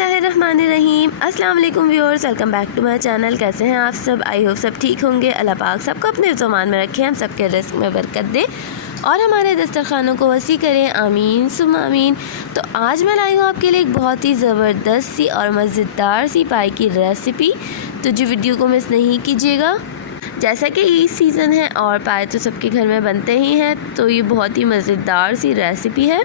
बिस्मिल्लाहिर्रहमानिर्रहीम। अस्सलाम वालेकुम viewers, welcome back to my channel. कैसे हैं आप सब? आई होप सब ठीक होंगे। अल्लाह पाक सबको अपने ज़मान में रखें, हम सबके रिस्क में बरकत दे और हमारे दस्तरखानों को वसी करें, आमीन सुम आमीन। तो आज मैं लाई हूँ आपके लिए एक बहुत ही ज़बरदस्त सी और मज़ेदार सी पाई की रेसिपी। तो जो वीडियो को मिस नहीं कीजिएगा। जैसा कि ईद सीज़न है और पाए तो सबके घर में बनते ही हैं, तो ये बहुत ही मज़ेदार सी रेसिपी है।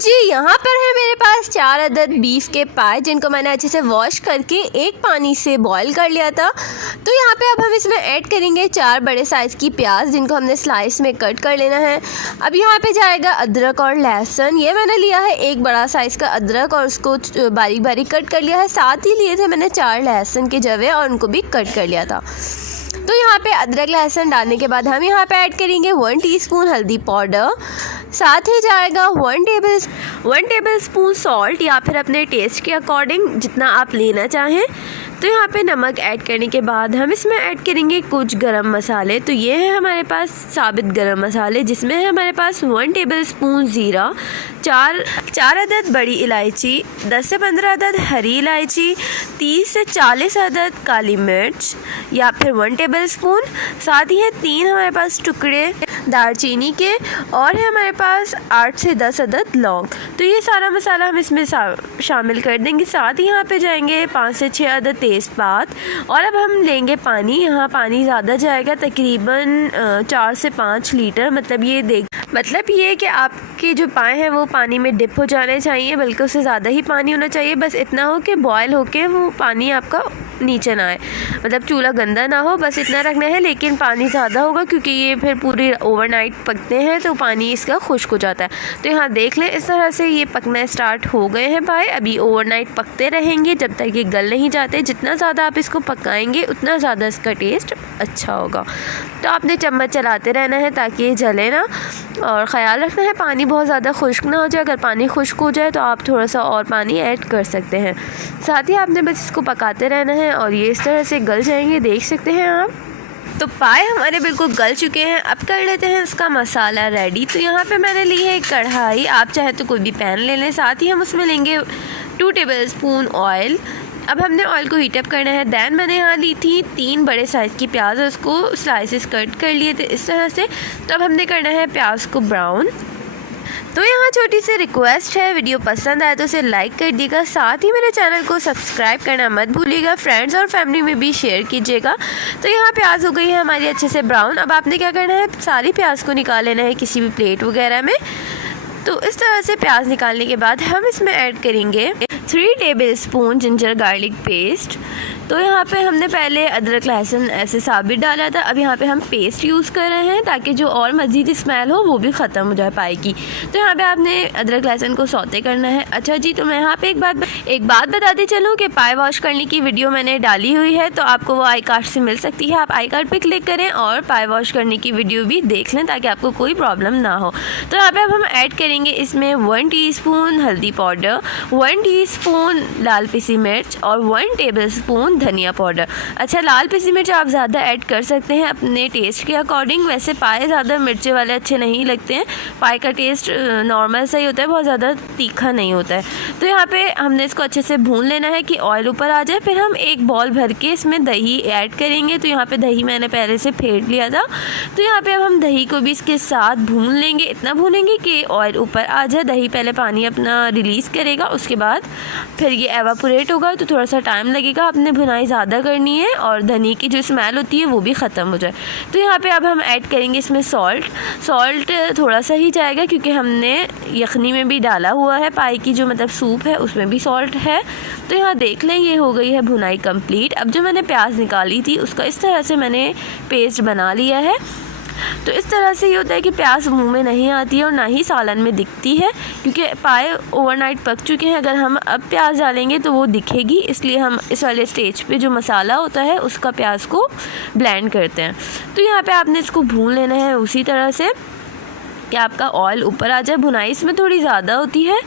जी यहाँ पर है मेरे पास 4 अदद बीफ के पाए, जिनको मैंने अच्छे से वॉश करके एक पानी से बॉईल कर लिया था। तो यहाँ पे अब हम इसमें ऐड करेंगे 4 बड़े साइज़ की प्याज, जिनको हमने स्लाइस में कट कर लेना है। अब यहाँ पे जाएगा अदरक और लहसुन। ये मैंने लिया है एक बड़ा साइज़ का अदरक और उसको बारीक बारीक कट कर लिया है। साथ ही लिए थे मैंने 4 लहसुन के जवे और उनको भी कट कर लिया था। तो यहाँ पे अदरक लहसुन डालने के बाद हम यहाँ पे ऐड करेंगे 1 टीस्पून हल्दी पाउडर। साथ ही जाएगा 1 टेबल स्पून सॉल्ट, या फिर अपने टेस्ट के अकॉर्डिंग जितना आप लेना चाहें। तो यहाँ पे नमक ऐड करने के बाद हम इसमें ऐड करेंगे कुछ गरम मसाले। तो ये है हमारे पास साबित गरम मसाले, जिसमें है हमारे पास 1 टेबल स्पून ज़ीरा, 4 अदद बड़ी इलायची, 10 से 15 अदद हरी इलायची, 30 से 40 अदद काली मिर्च या फिर 1 टेबल स्पून। साथ ही है 3 हमारे पास टुकड़े दालचीनी के और है हमारे पास 8 से 10 अदद लौंग। तो ये सारा मसाला हम इसमें शामिल कर देंगे। साथ ही यहाँ पे जाएंगे 5 से 6 अदद तेज़पात। और अब हम लेंगे पानी। यहाँ पानी ज़्यादा जाएगा, तकरीबन 4 से 5 लीटर। मतलब ये कि आपके जो पाए हैं वो पानी में डिप हो जाने चाहिए, बल्कि उससे ज़्यादा ही पानी होना चाहिए। बस इतना हो कि बॉयल होके वो पानी आपका नीचे ना आए, मतलब चूल्हा गंदा ना हो, बस इतना रखना है। लेकिन पानी ज़्यादा होगा क्योंकि ये फिर पूरी ओवरनाइट पकते हैं, तो पानी इसका खुश्क हो जाता है। तो यहाँ देख लें, इस तरह से ये पकना स्टार्ट हो गए हैं पाए। अभी ओवरनाइट पकते रहेंगे जब तक ये गल नहीं जाते। जितना ज़्यादा आप इसको पकाएंगे उतना ज़्यादा इसका टेस्ट अच्छा होगा। तो आपने चम्मच चलाते रहना है ताकि ये जले ना, और ख़याल रखना है पानी बहुत ज़्यादा खुश्क ना हो जाए। अगर पानी खुश्क हो जाए तो आप थोड़ा सा और पानी ऐड कर सकते हैं। साथ ही आपने बस इसको पकाते रहना है और ये इस तरह से गल जाएंगे, देख सकते हैं आप। तो पाए हमारे बिल्कुल गल चुके हैं। अब कर लेते हैं इसका मसाला रेडी। तो यहाँ पे मैंने ली है एक कढ़ाई, आप चाहे तो कोई भी पैन ले लें। साथ ही हम उसमें लेंगे 2 टेबल स्पून ऑयल। अब हमने ऑयल को हीटअप करना है। दैन मैंने यहाँ ली थी 3 बड़े साइज़ की प्याज, उसको स्लाइसेस कट कर लिए थे इस तरह से। तो अब हमने करना है प्याज को ब्राउन। तो यहाँ छोटी सी रिक्वेस्ट है, वीडियो पसंद आए तो उसे लाइक कर दीजिएगा। साथ ही मेरे चैनल को सब्सक्राइब करना मत भूलिएगा। फ्रेंड्स और फैमिली में भी शेयर कीजिएगा। तो यहाँ प्याज हो गई है हमारी अच्छे से ब्राउन। अब आपने क्या करना है, सारी प्याज को निकाल लेना है किसी भी प्लेट वगैरह में। तो इस तरह से प्याज निकालने के बाद हम इसमें ऐड करेंगे 3 table spoon ginger garlic paste. तो यहाँ पे हमने पहले अदरक लहसुन ऐसे साबित डाला था, अब यहाँ पे हम पेस्ट यूज़ कर रहे हैं ताकि जो और मज़ीद स्मेल हो वो भी ख़त्म हो जाए पाए की। तो यहाँ पे आपने अदरक लहसुन को सौते करना है। अच्छा जी, तो मैं यहाँ पे एक बात बताती चलूँ कि पाए वॉश करने की वीडियो मैंने डाली हुई है, तो आपको वो आई कार्ड से मिल सकती है। आप आई कार्ड पर क्लिक करें और पाए वॉश करने की वीडियो भी देख लें ताकि आपको कोई प्रॉब्लम ना हो। तो यहाँ पर अब हम ऐड करेंगे इसमें 1 टीस्पून हल्दी पाउडर, 1 टीस्पून लाल पिसी मिर्च और 1 टेबल स्पून धनिया पाउडर। अच्छा, लाल पिसी मिर्च आप ज़्यादा ऐड कर सकते हैं अपने टेस्ट के अकॉर्डिंग। वैसे पाए ज़्यादा मिर्चे वाले अच्छे नहीं लगते हैं, पाए का टेस्ट नॉर्मल सा ही होता है, बहुत ज़्यादा तीखा नहीं होता है। तो यहाँ पे हमने इसको अच्छे से भून लेना है कि ऑयल ऊपर आ जाए। फिर हम एक बॉल भर के इसमें दही ऐड करेंगे। तो यहाँ पे दही मैंने पहले से फेंट लिया था। तो यहाँ पे अब हम दही को भी इसके साथ भून लेंगे, इतना भूनेंगे कि ऑयल ऊपर आ जाए। दही पहले पानी अपना रिलीज़ करेगा, उसके बाद फिर ये एवापोरेट होगा, तो थोड़ा सा टाइम लगेगा। अपने भुनाई ज़्यादा करनी है और धनिया की जो स्मेल होती है वो भी ख़त्म हो जाए। तो यहाँ पे अब हम ऐड करेंगे इसमें सॉल्ट थोड़ा सा ही जाएगा क्योंकि हमने यखनी में भी डाला हुआ है, पाई की जो मतलब सूप है उसमें भी सॉल्ट है। तो यहाँ देख लें, ये हो गई है भुनाई कंप्लीट। अब जो मैंने प्याज निकाली थी उसका इस तरह से मैंने पेस्ट बना लिया है। तो इस तरह से ये होता है कि प्याज मुंह में नहीं आती है और ना ही सालन में दिखती है, क्योंकि पाए ओवरनाइट पक चुके हैं। अगर हम अब प्याज डालेंगे तो वो दिखेगी, इसलिए हम इस वाले स्टेज पे जो मसाला होता है उसका प्याज को ब्लेंड करते हैं। तो यहाँ पे आपने इसको भून लेना है उसी तरह से। ताकि आपका ऑयल ऊपर आ जाए। भुनाई इसमें थोड़ी ज़्यादा होती है।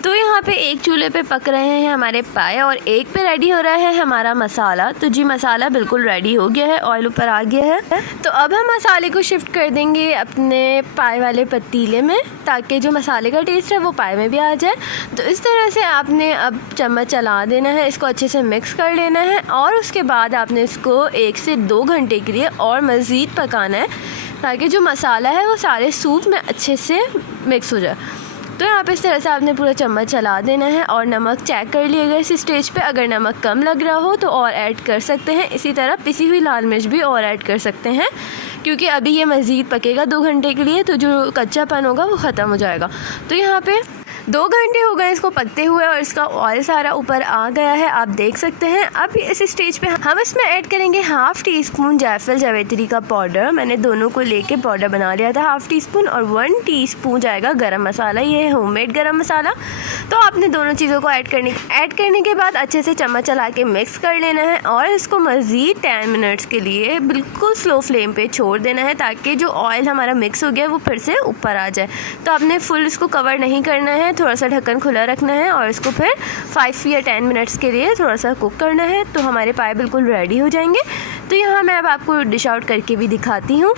तो यहाँ पे एक चूल्हे पे पक रहे हैं हमारे पाए और एक पे रेडी हो रहा है हमारा मसाला। तो जी मसाला बिल्कुल रेडी हो गया है, ऑयल ऊपर आ गया है। तो अब हम मसाले को शिफ्ट कर देंगे अपने पाए वाले पतीले में, ताकि जो मसाले का टेस्ट है वो पाए में भी आ जाए। तो इस तरह से आपने अब चम्मच चला देना है, इसको अच्छे से मिक्स कर लेना है और उसके बाद आपने इसको 1 से 2 घंटे के लिए और मज़ीद पकाना है, ताकि जो मसाला है वो सारे सूप में अच्छे से मिक्स हो जाए। तो यहाँ पे इस तरह से आपने पूरा चम्मच चला देना है और नमक चेक कर लिएगा इस स्टेज पे। अगर नमक कम लग रहा हो तो और ऐड कर सकते हैं। इसी तरह पिसी हुई लाल मिर्च भी और ऐड कर सकते हैं, क्योंकि अभी ये मज़ीद पकेगा 2 घंटे के लिए, तो जो कच्चापन होगा वो ख़त्म हो जाएगा। तो यहाँ पे 2 घंटे हो गए इसको पकते हुए और इसका ऑयल सारा ऊपर आ गया है, आप देख सकते हैं। अब इस स्टेज पे हम इसमें ऐड करेंगे 1/2 टीस्पून जायफल जावित्री का पाउडर। मैंने दोनों को लेके पाउडर बना लिया था 1/2 टीस्पून, और 1 टीस्पून जाएगा गरम मसाला। ये है होममेड गरम मसाला। तो आपने दोनों चीज़ों को ऐड करने के बाद अच्छे से चम्मच चला के मिक्स कर लेना है और इसको मज़ीद 10 मिनट्स के लिए बिल्कुल स्लो फ्लेम पे छोड़ देना है, ताकि जो ऑयल हमारा मिक्स हो गया वो फिर से ऊपर आ जाए। तो आपने फुल इसको कवर नहीं करना है, थोड़ा सा ढक्कन खुला रखना है और इसको फिर 5 या 10 मिनट्स के लिए थोड़ा सा कुक करना है। तो हमारे पाए बिल्कुल रेडी हो जाएंगे। तो यहाँ मैं अब आपको डिश आउट करके भी दिखाती हूँ।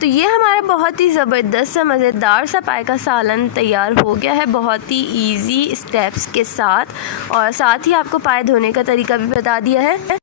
तो ये हमारा बहुत ही ज़बरदस्त सा मज़ेदार सा पाए का सालन तैयार हो गया है, बहुत ही इजी स्टेप्स के साथ, और साथ ही आपको पाए धोने का तरीका भी बता दिया है।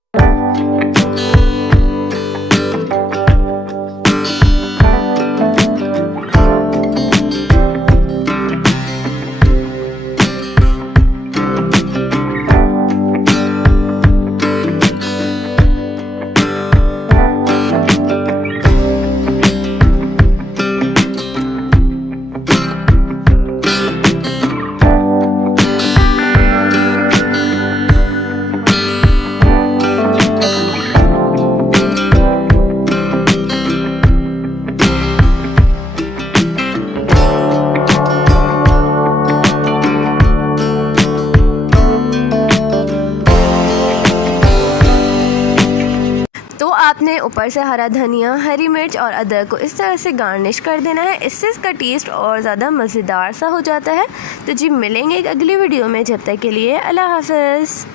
तो आपने ऊपर से हरा धनिया, हरी मिर्च और अदरक को इस तरह से गार्निश कर देना है। इससे इसका टेस्ट और ज़्यादा मज़ेदार सा हो जाता है। तो जी मिलेंगे एक अगली वीडियो में, जब तक के लिए अल्लाह हाफ़िज़।